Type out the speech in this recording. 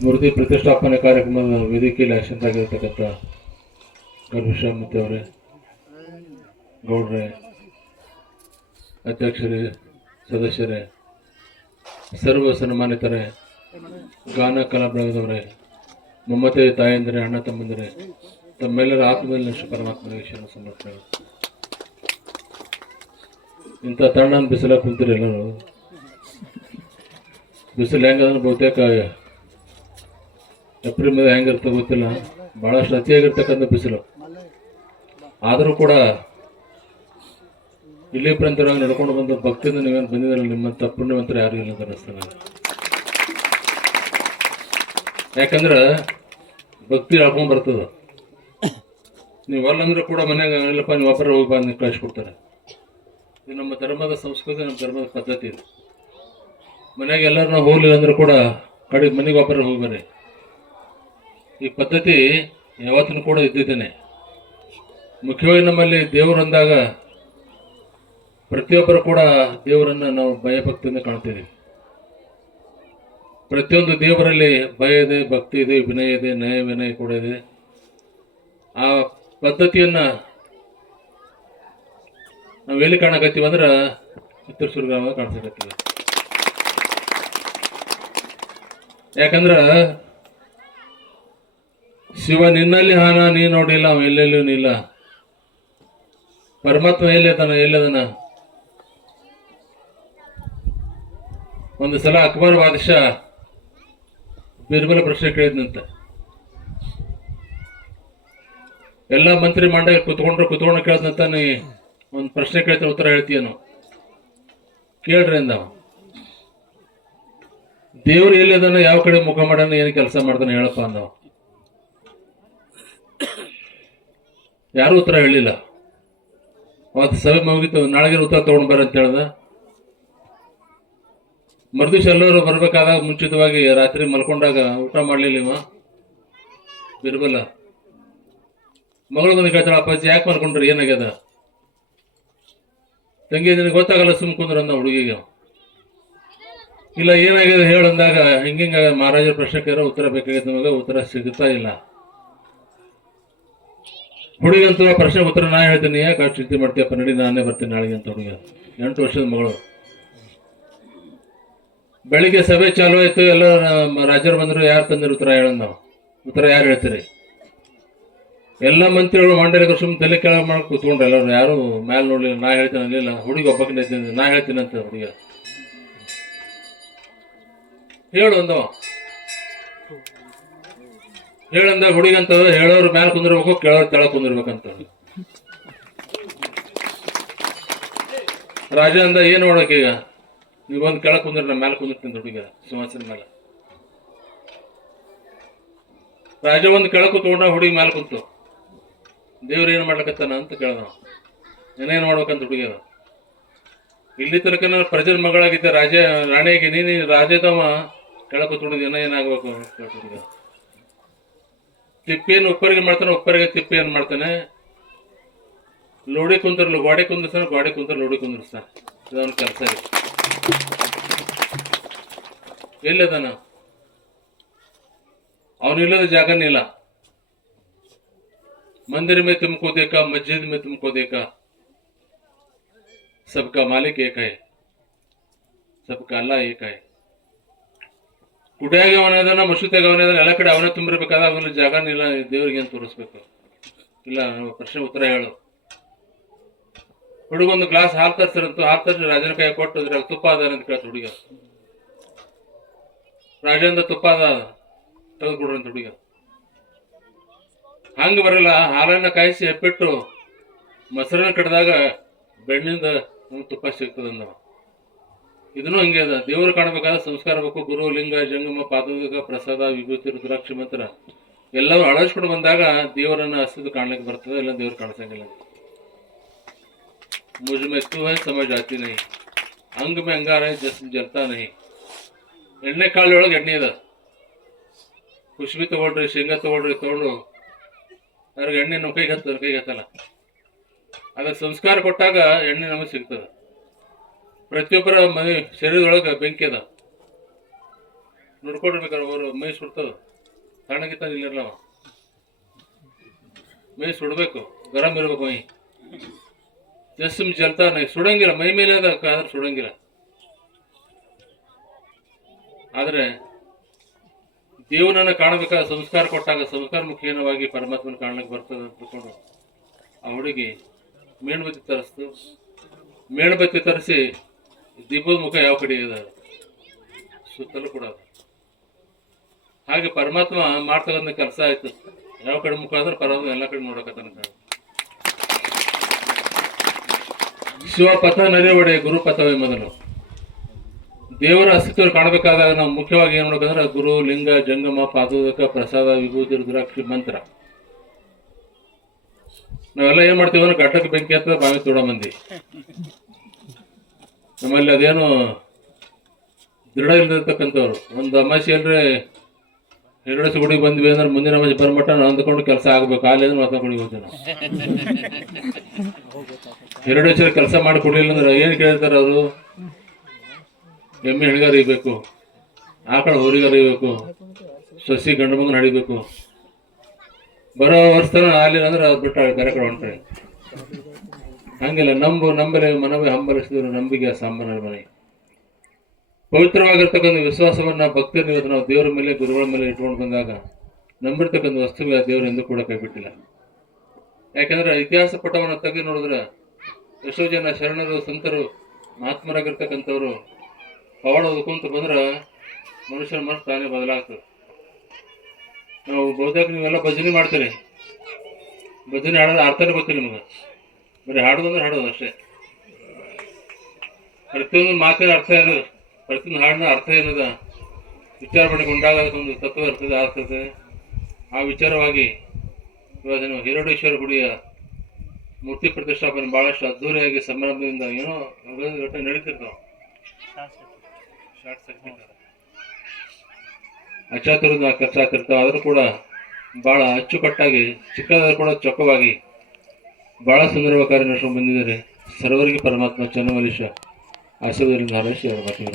ಮೂರ್ತಿ ಪ್ರತಿಷ್ಠಾಪನೆ ಕಾರ್ಯಕ್ರಮದ ವೇದಿಕೆಯಲ್ಲಿ ಆಶಂತಾಗಿರ್ತಕ್ಕಂಥ ಗರ್ಭಶ್ಯಾಮತಿ ಅವರೇ, ಗೌಡ್ರೆ, ಅಧ್ಯಕ್ಷರೇ, ಸದಸ್ಯರೇ, ಸರ್ವ ಸನ್ಮಾನಿತರೇ, ಗಾನ ಕಲಾ ಬಳಗದವರೇ, ಮಮತೆ ತಾಯಂದಿರೇ, ಅಣ್ಣ ತಮ್ಮಂದಿರೇ, ತಮ್ಮೆಲ್ಲರ ಆತ್ಮದಲ್ಲಿ ಪರಮಾತ್ಮನಿಗೆ ಶರಣ ಸಮರ್ಪಣೆ. ಇಂಥ ತಣ್ಣನ ಬಿಸಿಲ ಕುಂತೀರಿ ಎಲ್ಲರೂ. ಬಿಸಿಲು ಹೆಂಗಂದ್ರೆ ಬಹುತೇಕ ಏಪ್ರಿಲ್ ಮೇಲೆ ಹೆಂಗಿರ್ತದೆ ಗೊತ್ತಿಲ್ಲ, ಭಾಳಷ್ಟು ಅತಿಯಾಗಿರ್ತಕ್ಕಂಥ ಬಿಸಿಲು. ಆದರೂ ಕೂಡ ಇಲ್ಲಿ ಪರ್ಯಂತರಾಗಿ ನಡ್ಕೊಂಡು ಬಂದ ಭಕ್ತಿಯಿಂದ ನೀವೇನು ಬಂದಿದ್ರಲ್ಲ, ನಿಮ್ಮಂಥ ಪುಣ್ಯವಂತರು ಯಾರು ಇಲ್ಲ ಅಂತ ಅನಿಸ್ತದೆ. ಯಾಕಂದ್ರೆ ಭಕ್ತಿ ಹೇಳ್ಕೊಂಡು ಬರ್ತದ. ನೀವು ಅಲ್ಲಂದ್ರೆ ಕೂಡ ಮನ್ಯಾಗ ಇಲ್ಲಪ್ಪ ನೀವು ಒಬ್ಬರ ಹೋಗಿ ಬಂದು ಕಳಿಸ್ಕೊಡ್ತಾರೆ. ಇದು ನಮ್ಮ ಧರ್ಮದ ಸಂಸ್ಕೃತಿ, ನಮ್ಮ ಧರ್ಮದ ಪದ್ಧತಿ ಇದು. ಮನೆಯಾಗ ಎಲ್ಲರೂ ನಾವು ಹೋಗ್ಲಿಲ್ಲ ಅಂದ್ರೆ ಕೂಡ ಕಡೆಗೆ ಮನೆಗೆ ಒಬ್ಬರ ಹೋಗಿ ಬರ್ರಿ. ಈ ಪದ್ಧತಿ ಯಾವತ್ತೂ ಕೂಡ ಇದ್ದಿದ್ದೇನೆ. ಮುಖ್ಯವಾಗಿ ನಮ್ಮಲ್ಲಿ ದೇವರು ಅಂದಾಗ ಪ್ರತಿಯೊಬ್ಬರು ಕೂಡ ದೇವರನ್ನು ನಾವು ಭಯಭಕ್ತಿಯಿಂದ ಕಾಣ್ತೀವಿ. ಪ್ರತಿಯೊಂದು ದೇವರಲ್ಲಿ ಭಯ ಇದೆ, ಭಕ್ತಿ ಇದೆ, ವಿನಯ ಇದೆ, ನ್ಯಾಯ ವಿನಯ ಕೂಡ ಇದೆ. ಆ ಪದ್ಧತಿಯನ್ನ ನಾವು ಎಲ್ಲಿ ಕಾಣಕತ್ತೀವಿ ಅಂದ್ರೆ ಚಿತ್ರಸೂರು ಗ್ರಾಮದಾಗ ಕಾಣಿಸಕತ್ತೀವಿ. ಯಾಕಂದ್ರ ಶಿವ ನಿನ್ನಲ್ಲಿ ಹಾನ ನೀ ನೋಡಿಲ್ಲ, ಅವ ಎಲ್ಲೆಲ್ಲೂ ಇಲ್ಲ. ಪರಮಾತ್ಮ ಎಲ್ಲದನ. ಒಂದು ಸಲ ಅಕ್ಬರ್ ಬಾದಶಾ ಬಿರ್ಬಲ ಪ್ರಶ್ನೆ ಕೇಳಿದ್ನಂತ. ಎಲ್ಲ ಮಂತ್ರಿ ಮಂಡಳಿ ಕುತ್ಕೊಂಡು ಕೇಳಿದ್ನಂತ, ನೀ ಒಂದು ಪ್ರಶ್ನೆ ಕೇಳ್ತೀನಿ ಉತ್ತರ ಹೇಳ್ತೀಯನು, ಕೇಳ್ರಿ ಅಂದವ. ದೇವ್ರು ಎಲ್ಲಿ ಅದನ್ನ, ಯಾವ ಕಡೆ ಮುಖ ಮಾಡಾನ, ಏನು ಕೆಲಸ ಮಾಡ್ತಾನೆ ಹೇಳಪ್ಪ ಅಂದವ. ಯಾರು ಉತ್ತರ ಹೇಳಿಲ್ಲ. ಅವತ್ತು ಸಭೆ ಮುಗಿತು, ನಾಳೆಗೆ ಉತ್ತರ ತಗೊಂಡ್ ಬರ್ರಿ ಅಂತ ಹೇಳ್ದ. ಮರುದಿವ್ಸ ಎಲ್ಲರೂ ಬರ್ಬೇಕಾದಾಗ ಮುಂಚಿತವಾಗಿ ರಾತ್ರಿ ಮಲ್ಕೊಂಡಾಗ ಊಟ ಮಾಡ್ಲಿಲ್ಲ ಇವ ಬಿರ್ಬಲ. ಮಗಳು ಬಂದು ಕೇಳ್ತಾಳ, ಅಪ್ಪಾಜಿ ಯಾಕೆ ಮಲ್ಕೊಂಡ್ರಿ, ಏನಾಗ್ಯದ? ತಂಗಿ ನಿನಗೆ ಗೊತ್ತಾಗಲ್ಲ, ಸುಮ್ ಕುಂದ್ರ ಅಂದ ಹುಡುಗಿಗೆ. ಇಲ್ಲ ಏನಾಗಿದೆ ಹೇಳಂದಾಗ, ಹಿಂಗಿಂಗ ಮಹಾರಾಜರ ಪ್ರಶ್ನೆ ಕೇಳ ಉತ್ತರ ಬೇಕಾಗಿತ್ತು ನಮಗೆ, ಉತ್ತರ ಸಿಗುತ್ತಾ ಇಲ್ಲ. ಹುಡುಗಂತೂ ಪ್ರಶ್ನೆ ಉತ್ತರ ನಾ ಹೇಳ್ತೀನಿ, ಯಾಕೆ ಅಷ್ಟು ಚಿಂತೆ ಮಾಡ್ತೀಯಪ್ಪ, ನಡಿ ನಾನೇ ಬರ್ತೀನಿ ನಾಳೆಗೆ ಅಂತ ಹುಡುಗ. 8 ವರ್ಷದ ಮಗಳು. ಬೆಳಿಗ್ಗೆ ಸಭೆ ಚಾಲು ಆಯ್ತು, ಎಲ್ಲ ರಾಜರು ಬಂದ್ರು, ಯಾರು ತಂದಿರು ಉತ್ತರ ಹೇಳಂದ್ ನಾವು. ಉತ್ತರ ಯಾರು ಹೇಳ್ತೀರಿ? ಎಲ್ಲ ಮಂತ್ರಿಗಳು ಮಂಡಳಿಗರು ಸುಮ್ಮನೆ ತಲೆ ಕೆಳಗೆ ಮಾಡಿ ಕೂತ್ಕೊಂಡ್ರೆ ಎಲ್ಲರೂ, ಯಾರು ಮ್ಯಾಲೆ ನೋಡ್ಲಿಲ್ಲ. ನಾ ಹೇಳ್ತೀನಿ ಅಲ್ಲಿಲ್ಲ, ಹುಡುಗಿ ಒಬ್ಬಕ್ಕೆ ನಾ ಹೇಳ್ತೀನಿ ಅಂತ ಹುಡುಗ ಹೇಳು ಅಂದವ. ಹೇಳಂದ ಹುಡುಗಂತ, ಹೇಳೋರು ಮ್ಯಾಲ ಕುಂದಿರ್ಬೇಕು, ಕೇಳೋರು ತೆಳಗ್ ಕುಂದಿರ್ಬೇಕಂತ. ರಾಜ ಅಂದ, ಏನ್ ನೋಡಕ್ ಈಗ, ನೀವೊಂದು ಕೆಳಗ್ ಕುಂದ್ರ, ನಾ ಮ್ಯಾಲ ಕುಂದಿರ್ತೀನಿ ಹುಡುಗ ಸಿಂಹಾಸನ ಮೇಲೆ. ರಾಜ ಒಂದು ಕೆಳಗ್ ಕೂತ್ಕೊಂಡ, ಹುಡುಗಿ ಮ್ಯಾಲ ಕುಂತು. ದೇವ್ರ ಏನ್ ಮಾಡ್ಲಕತ್ತಾನ ಅಂತ ಕೇಳ್ದ. ಏನೇನ್ ಮಾಡ್ಬೇಕಂತ ಹುಡುಗಿಯದ. ಇಲ್ಲಿ ತನಕ ನಾನು ಪ್ರಜರ ಮಗಳಾಗಿದ್ದೆ, ರಾಣಿಯಾಗಿ ನೀನು ರಾಜದವ ಕೆಳಗ್ ಕೂತ್ಕೊಂಡಿದ್ದ, ಏನಾಗ್ಬೇಕು ಹುಡುಗ. ತಿಪ್ಪೇನು ಉಪ್ಪರಿಗೆ ಮಾಡ್ತಾನೆ, ಉಪ್ಪರಿಗೆ ತಿಪ್ಪಿ ಏನ್ ಮಾಡ್ತಾನೆ, ಲೋಡಿ ಕುಂತರ್ಲು ಗೋಡೆ ಕುಂದಿರ್ತಾನೆ, ಗೋಡೆ ಕುಂತರ ಲೋಡಿ ಕುಂದಿರ್ತಾನೆ. ಇದವನ ಕೆಲಸ ಇದೆ. ಎಲ್ಲದನ ಅವನಿಲ್ಲದ ಜಾಗನೇ ಇಲ್ಲ. मंदिर में तुमको देखा, मस्जिद में तुमको देखा, सबका मालिक एक है, सबका अल्लाह एक है. ಗುಡಿಯಾಗ ಅವನದನ, ಮಸೂತಿಯಾಗ ಅವನದನ, ಎಲ್ಲ ಕಡೆ ಅವನೇ ತುಂಬಿರ್ಬೇಕಾದ, ಅವನ ಜಾಗನೇ ಇಲ್ಲ. ದೇವ್ರಿಗೆ ಏನು ತೋರಿಸ್ಬೇಕು? ಇಲ್ಲ, ಪ್ರಶ್ನೆ ಉತ್ತರ ಹೇಳು. ಹುಡುಗೊಂದು ಗ್ಲಾಸ್ ಹಾಲು ತರಿಸಿರಂತು, ಹಾಲು ತರಿಸಿ ರಾಜನ ಕೈ ಕೊಟ್ಟು, ಅದ್ರಾಗ ತುಪ್ಪ ಅದ ಅಂತ ಕೇಳ್ತ ಹುಡುಗ. ರಾಜಂದ ತುಪ್ಪ ಅದ ತೆಗೆದುಕೊಡ್ರಿ ಅಂತ ಹುಡುಗ. ಹಂಗ ಬರಲ್ಲ, ಹಾಲನ್ನ ಕಾಯಿಸಿ ಹೆಪ್ಪಿಟ್ಟು ಮೊಸರನ್ನ ಕಡ್ದಾಗ ಬೆಣ್ಣಿಂದ ತುಪ್ಪ ಸಿಗ್ತದಂದವ. ಇದನ್ನು ಹಂಗೆ ಅದ. ದೇವರು ಕಾಣಬೇಕಾದ್ರೆ ಸಂಸ್ಕಾರ ಬೇಕು. ಗುರು, ಲಿಂಗ, ಜಂಗಮ, ಪಾದೋದಕ, ಪ್ರಸಾದ, ವಿಭೂತಿ, ರುದ್ರಾಕ್ಷಿ ಮಂತ್ರ ಎಲ್ಲವೂ ಅಳವಡಿಸ್ಕೊಂಡು ಬಂದಾಗ ದೇವರನ್ನ ಹಸಿದು ಕಾಣ್ಲಿಕ್ಕೆ ಬರ್ತದೆ. ಎಲ್ಲ ದೇವ್ರು ಕಾಣಿಸಂಗಿಲ್ಲ. मुझ में तू है समझ आती नहीं, अंग में अंगार है जिस्म जलता नहीं. ಎಣ್ಣೆ ಕಾಳೊಳಗೆ ಎಣ್ಣೆ ಅದ. ಕುಷ್ಬಿ ತಗೊಳ್ರಿ, ಶೇಂಗಾ ತಗೊಳ್ರಿ, ತಗೊಂಡು ಅವ್ರಿಗೆ ಎಣ್ಣೆ ನಾವು ಕೈಗೆ ಹತ್ತಲ್ಲ. ಅದಕ್ಕೆ ಸಂಸ್ಕಾರ ಕೊಟ್ಟಾಗ ಎಣ್ಣೆ ನಮಗೆ ಸಿಗ್ತದೆ. ಪ್ರತಿಯೊಬ್ಬರ ಶರೀರದೊಳಗೆ ಬೆಂಕಿ ಅದ. ನೋಡ್ಕೊಂಡಿರ್ಬೇಕಾರೆ ಅವರು ಮೈ ಸುಡ್ತದ, ತಣ್ಣಗಿತ್ತ ಇಲ್ಲಿರಲ್ಲ, ಮೈ ಸುಡಬೇಕು, ಗರಂ ಇರ್ಬೇಕು ಮೈ, ಜಸ್ಮ್ ಜಲ್ತಾನೆ ಸುಡಂಗಿಲ್ಲ, ಮೈ ಮೇಲೆ ಆದ್ರೆ ಸುಡಂಗಿಲ್ಲ. ಆದ್ರೆ ದೇವನನ್ನ ಕಾಣಬೇಕಾದ ಸಂಸ್ಕಾರ ಕೊಟ್ಟಾಗ ಸಂಸ್ಕಾರ ಮುಖೇನವಾಗಿ ಪರಮಾತ್ಮನ ಕಾಣಲಿಕ್ಕೆ ಬರ್ತದೆ ಅಂತ ತಿಳ್ಕೊಂಡು ಆ ಹುಡುಗಿ ಮೇಣಬತ್ತಿ ತರಿಸ್ತು. ಮೇಣಬತ್ತಿ ತರಿಸಿ ದೀಪದ ಮುಖ ಯಾವ ಕಡೆ ಇದೆ ಸುತ್ತಲೂ ಕೂಡ ಹಾಗೆ ಪರಮಾತ್ಮ ಮಾಡ್ತಕ್ಕಂಥ ಕೆಲಸ ಆಯ್ತು. ಯಾವ ಕಡೆ ಮುಖ ಅಂದ್ರೆ ಪರಮಾತ್ಮ ಎಲ್ಲ ಕಡೆ ನೋಡಕತ್ತಾನ. ಶಿವಪಥ ನರಿವಡೆ ಗುರುಪಥವೇ ಮೊದಲು. ದೇವರ ಅಸ್ತಿತ್ವ ಕಾಣಬೇಕಾದಾಗ ನಾವು ಮುಖ್ಯವಾಗಿ ಏನ್ ನೋಡ್ಬೇಕಂದ್ರೆ ಗುರು, ಲಿಂಗ, ಜಂಗಮ, ಪಾದೋದಕ, ಪ್ರಸಾದ, ವಿಭೂತಿ, ರುದ್ರಾಕ್ಷಿ, ಮಂತ್ರ. ನಾವೆಲ್ಲ ಏನ್ ಮಾಡ್ತೀವಿ ಅಂದ್ರೆ ಘಟ್ಟಕ್ಕೆ ಬೆಂಕಿ ಹತ್ತದ ಬಾವಿ ತೋಡ ಮಂದಿ. ನಮ್ಮಲ್ಲಿ ಅದೇನು ದೃಢ ಇಲ್ದಿರ್ತಕ್ಕಂಥವ್ರು ಒಂದು ಅಮಾಸೆ ಅಂದ್ರೆ 2 ವರ್ಷ ಗುಡಿಗೆ ಬಂದ್ವಿ ಅಂದ್ರೆ ಮುಂದಿನ ಅಮಾಸೆ ಬರ್ಮಟ್ಟ ಅಂದ್ಕೊಂಡು ಕೆಲಸ ಆಗ್ಬೇಕು, ಅಲ್ಲಿ ಅಂದ್ರೆ ಮಾತಾಡ್ಕೊಂಡು ಹೋಗ್ತೀವಿ ನಾವು. 2 ವರ್ಷ ಕೆಲಸ ಮಾಡಿ ಕೊಡ್ಲಿಲ್ಲ ಅಂದ್ರೆ ಏನ್ ಕೇಳ್ತಾರೆ ಅವರು? ಎಮ್ಮೆ ಹೆಣ್ಗಾರ ಇರಬೇಕು, ಆಕಳ ಹೋರಿಗಾರ ಇರಬೇಕು, ಸಸಿ ಗಂಡು ಮಗನ ಹಡಿಬೇಕು. ಬರೋ ವರ್ಷ ಆಲಿಲ್ಲ ಅಂದ್ರೆ ಅದು ಬಿಟ್ಟು ಬೇರೆ ಕಡೆ ಹೊಂಟ್ರೆ ಹಂಗಿಲ್ಲ. ನಂಬಲೆ ಮನವೇ ಹಂಬಲಿಸಿದ್ರು ನಂಬಿಕೆ ಸಾಂಬಾರ ಮನೆ. ಪವಿತ್ರವಾಗಿರ್ತಕ್ಕಂಥ ವಿಶ್ವಾಸವನ್ನ ಭಕ್ತಿಯನ್ನು ಇವತ್ತು ನಾವು ದೇವರ ಮೇಲೆ, ಗುರುಗಳ ಮೇಲೆ ಇಟ್ಕೊಂಡು ಬಂದಾಗ ನಂಬಿರ್ತಕ್ಕಂಥ ವಸ್ತುವಿಗೆ ದೇವರೆಂದು ಕೂಡ ಕೈ ಬಿಟ್ಟಿಲ್ಲ. ಯಾಕಂದ್ರೆ ಇತಿಹಾಸ ಪಟವನ್ನು ತೆಗೆದು ನೋಡಿದ್ರೆ ಎಷ್ಟೋ ಜನ ಶರಣರು, ಸಂತರು, ಮಹಾತ್ಮರಾಗಿರ್ತಕ್ಕಂಥವ್ರು ಪವಾಡ ಓದ್ಕೊಂತ ಬಂದ್ರೆ ಮನುಷ್ಯನ ಮನಸ್ಸು ತಾನೇ ಬದಲಾಗ್ತದೆ. ನಾವು ಬಹುತೇಕ ನೀವೆಲ್ಲ ಭಜನೆ ಮಾಡ್ತೀರಿ, ಭಜನೆ ಹಾಡೋದು ಅರ್ಥನೇ ಗೊತ್ತಿಲ್ಲ ನಿಮ್ಗೆ, ಬರೀ ಹಾಡೋದಂದ್ರೆ ಹಾಡೋದು ಅಷ್ಟೇ. ಪ್ರತಿಯೊಂದು ಮಾತಿನ ಅರ್ಥ ಇರೋದು, ಪ್ರತಿಯೊಂದು ಹಾಡಿನ ಅರ್ಥ ಏನದ ವಿಚಾರ ಮಾಡಿಕೊಂಡಾಗ ಒಂದು ತತ್ವ ಇರ್ತದೆ, ಆಗ್ತದೆ. ಆ ವಿಚಾರವಾಗಿ ಇವಾಗ ನೀವು ಹಿರಡೇಶ್ವರ ಗುಡಿಯ ಮೂರ್ತಿ ಪ್ರತಿಷ್ಠಾಪನೆ ಬಹಳಷ್ಟು ಅದ್ದೂರಿಯಾಗಿ ಸಂಭ್ರಮದಿಂದ ಏನೋ ಘಟನೆ ನಡೀತಿರ್ತಾವ. ಅಚಾತುರದ ಖರ್ಚಾತಿರ್ತಾವ, ಆದ್ರೂ ಕೂಡ ಬಹಳ ಅಚ್ಚುಕಟ್ಟಾಗಿ, ಚಿಕ್ಕದಾದ್ರೂ ಕೂಡ ಚೊಕ್ಕವಾಗಿ ಬಹಳ ಸುಂದರವಾಗಿ ಕಾರ್ಯ ನಡೆಸ್ಕೊಂಡು ಬಂದಿದ್ದಾರೆ. ಸರ್ವರಿಗೆ ಪರಮಾತ್ಮ ಚನ್ನಮಲೇಶ ಆಶೀರ್ವಾದದಿಂದ ಹಾರೈಸಿ ಅವರ ಮಾತಿಗೆ